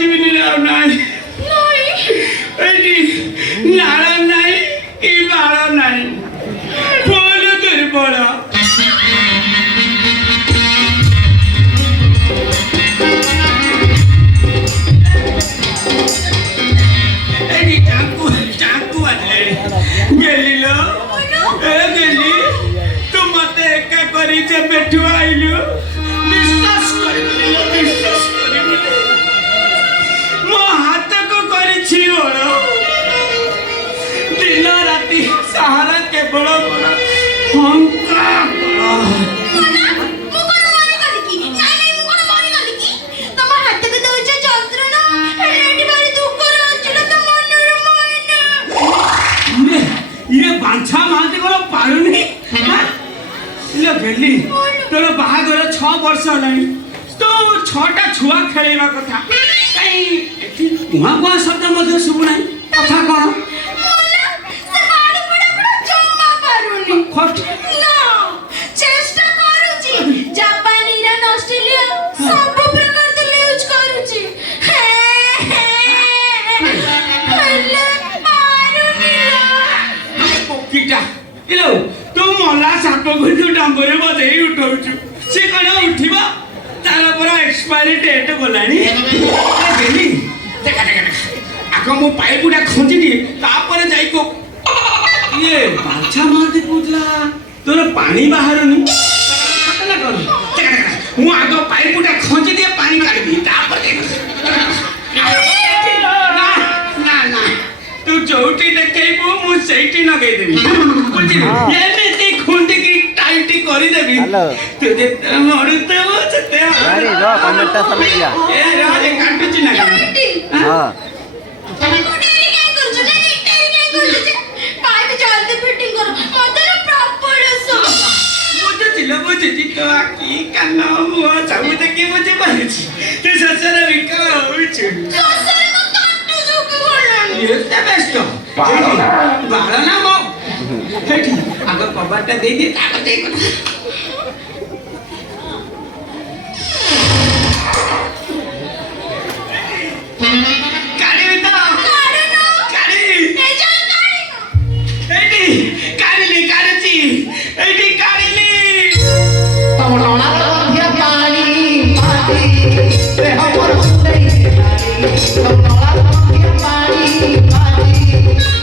ଯିବିନି ନାଇଁ ଏଠି ନାଳ ନାହିଁ କି ବାଳ ନାହିଁ ଫୁଲ ଦୁର୍ବଳ ଏଠି ଚାଙ୍କୁ ବାଜିଲେ ଗେଲିଲ ଗେଲି ତୁ ମତେ ଏକା କରି ଯେବେଠୁ ଆଇଲୁ ବିଶ୍ୱାସ କରିବୁନି ମୋ ହାତକୁ କରିଛି ଓଳ ଦିନ ରାତି ସାହାରା କେବଳ ମୋର ହଙ୍କା ବାଞ୍ଛା ମହାନ୍ତି କଣ ପାରୁନି ଗେଲି ତୋର ବାହାଘର 6 ବର୍ଷ ହେଲାଣି ତୁ 6ଟା ଛୁଆ ଖେଳେଇବା କଥା କାଇଁ ଏଠି କୁଆ କୁଆ ଶବ୍ଦ ମଧ୍ୟ ଶୁଭୁନାହିଁ କଥା କଣ तू मला साप गुजू डांबरे बधई उठौଛୁ से कण उठिबा तार पर एक्सपायरी डेट गलानी गेली देखा देखा आको मो पाइपुडा खोंजी दिए तापर जाई को ये बाछा मारती पुतला तोर पानी बाहरनी खतला कर देखा देखा मु आगो पाइपुडा खोंजी दिए पानी काढी दी तापर ना ना तू जोटी देखैबो मु सेठी नगै देबी बुझी एमिति खुंडी की टाइटी करी देबी तू जे मरते हो सते अरे रो कमेंटटा समझ गया ए राजे काटुची ना हां बुझी तो की कान मुआ सब देखि बुझी पारछि तू ससर विका होइछ ससर को काटु जोक बोलनी एते बेस्ट बाळ ना मो हेठी आग कबाटा दे दे ताको दे काडी तो काडी नो काडी ए जा काडी नो हेठी काडीली काडची हेठी काडीली तमोला गंधिया पानी पानी रे हमर हुंडई नारी तमोला गंधिया पानी पानी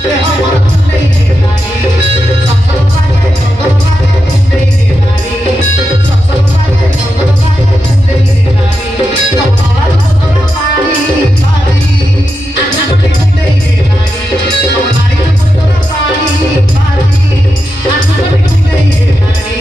रे हमर हुंडई नारी सफल पाए हुंडई नारी सफल पाए हुंडई नारी तमोला गंधिया पानी पानी अन्ना हुंडई नारी तमोला गंधिया पानी पानी अन्ना हुंडई नारी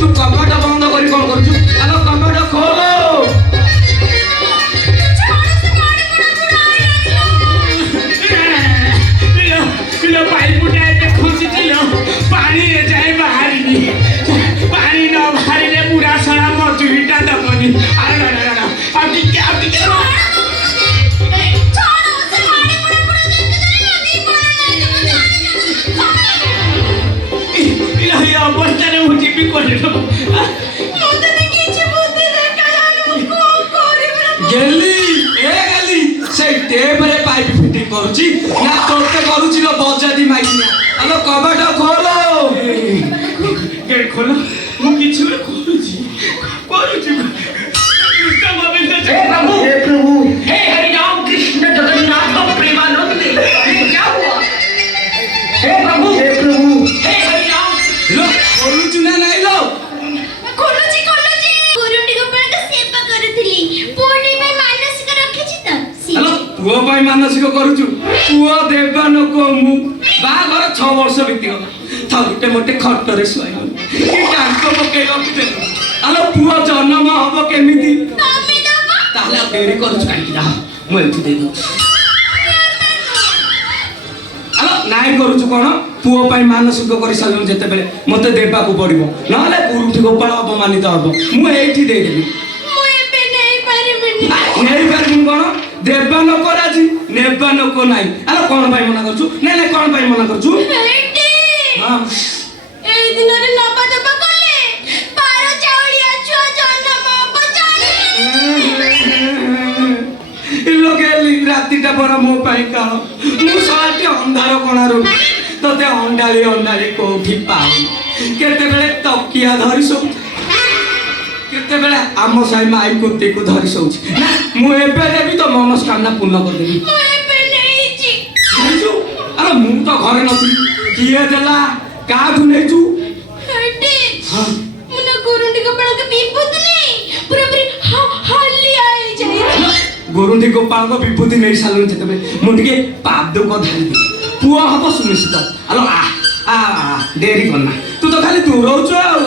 तू कबाटा बंद करी कौन करू आलो कबाटा खोलो लो पाइप उठाए खोसी दियो पानी जाए बाहरी पानी न बाहरी पूरा सड़ा मजूरीटा दबनी अरे ना अब क्या अवस्था ने मुझे भी कर दो मुझे नहीं किसी बुद्धि देखा यार को करी गेली ए गेली से टेप रे पाइप फिटिंग करूची ना तोते करूची लो बजादी माइना आलो कबाटा खोलो गेट खोलो मु किछु करूची कृष्ण गोविंद हे प्रभु हे हरि राम कृष्ण जगन्नाथ प्रेमानंद ये क्या हुआ हे प्रभु हे हरि राम लो बोलुछु ना नहीं लो कोलोजी गुरुटी गोपाल का सेवा करथली पुणी में मानसिक रखी छी त हेलो पुओ भाई मानसिक करूछु पुओ देवान को मु बागर 6 वर्ष बीती गला थगटे मोटे खटरे सुआइलो की टांको पके रखते हेलो पुओ जन्म हबो केमिति तमे दबा ताला देरी करूछु काई जा मु एथु दे दो କାହିଁ କରୁଛୁ କ'ଣ ପୁଅ ପାଇଁ ମାନସିକ କରିସାରିଲୁଣି ଯେତେବେଳେ ମୋତେ ଦେବାକୁ ପଡ଼ିବ ନହେଲେ ଗୁରୁଠି ଗୋପାଳ ଅପମାନିତ ହବ ମୁଁ ଏଇଠି ଦେଇଦେବି ମୁଁ ଏବେ ନେଇପାରିବିନି ନେଇପାରିବୁନି କ'ଣ ଦେବା ଲୋକ ରାଜି ନେବା ଲୋକ ନାହିଁ ଆରେ କ'ଣ ପାଇଁ ମନା କରୁଛୁ ନାଇଁ ନାଇଁ କ'ଣ ପାଇଁ ମନା କରୁଛୁ ଏଇଠି ହଁ ଏଇ ଦିନରେ ନବା ଦେବା କଲେ ପାର ଚାଉଳିଆ ଛୁଆ ଜନ୍ମ ହବ ଜାଣିନି ଲୋକେଲି ରାତିଟା ପରା ମୋ ପାଇଁ କାଳ ମୁଁ ଶଳାଟି ଅନ୍ଧାର କଣାରୁ ତତେ ଅଣ୍ଡାଳି ଅଣ୍ଡାଳି କୋଉଠି ପାଉନି କେତେବେଳେ ତକିଆ ଧରି ଶୋଉଛି କେତେବେଳେ ଆମ ସାହି ମାଇ କୁତିକୁ ଧରି ଶୋଉଛି ନା ମୁଁ ଏବେ ଦେବି ତ ମନସ୍କାମନା ପୂର୍ଣ୍ଣ କରିଦେବି ମୁଁ ଏବେ ନେଇଛି ଜାଣିଛୁ ଆରେ ମୁଁ ତ ଘରେ ନଥିଲି କିଏ ଦେଲା କାହାଠୁ ନେଇଛୁ ଏଇଠି ହଁ ମୁଁ ନା ଗୁରୁଣ୍ଡି ଗୋପାଳଙ୍କ ବିପଦ ନେଇ ପୁରାପୁରି ହାଲିଆ ହେଇଯାଇଛି ଗୁରୁଣ୍ଡି ଗୋପାଳଙ୍କ ବିଭୂତି ନେଇ ସାରିଲୁଣି ଯେତେବେଳେ ମୁଁ ଟିକେ ପାଦୁକ ଧରିବି ପୁଅ ହବ ସୁନିଶ୍ଚିତ ଆଲୋ ଆ ଡେରି କରନା ତୁ ତ ଖାଲି ଦୂରଉଛୁ ଆଉ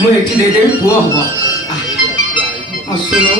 ମୁଁ ଏଠି ଦେଇଦେବି ପୁଅ ହବ ଆସୁନୁ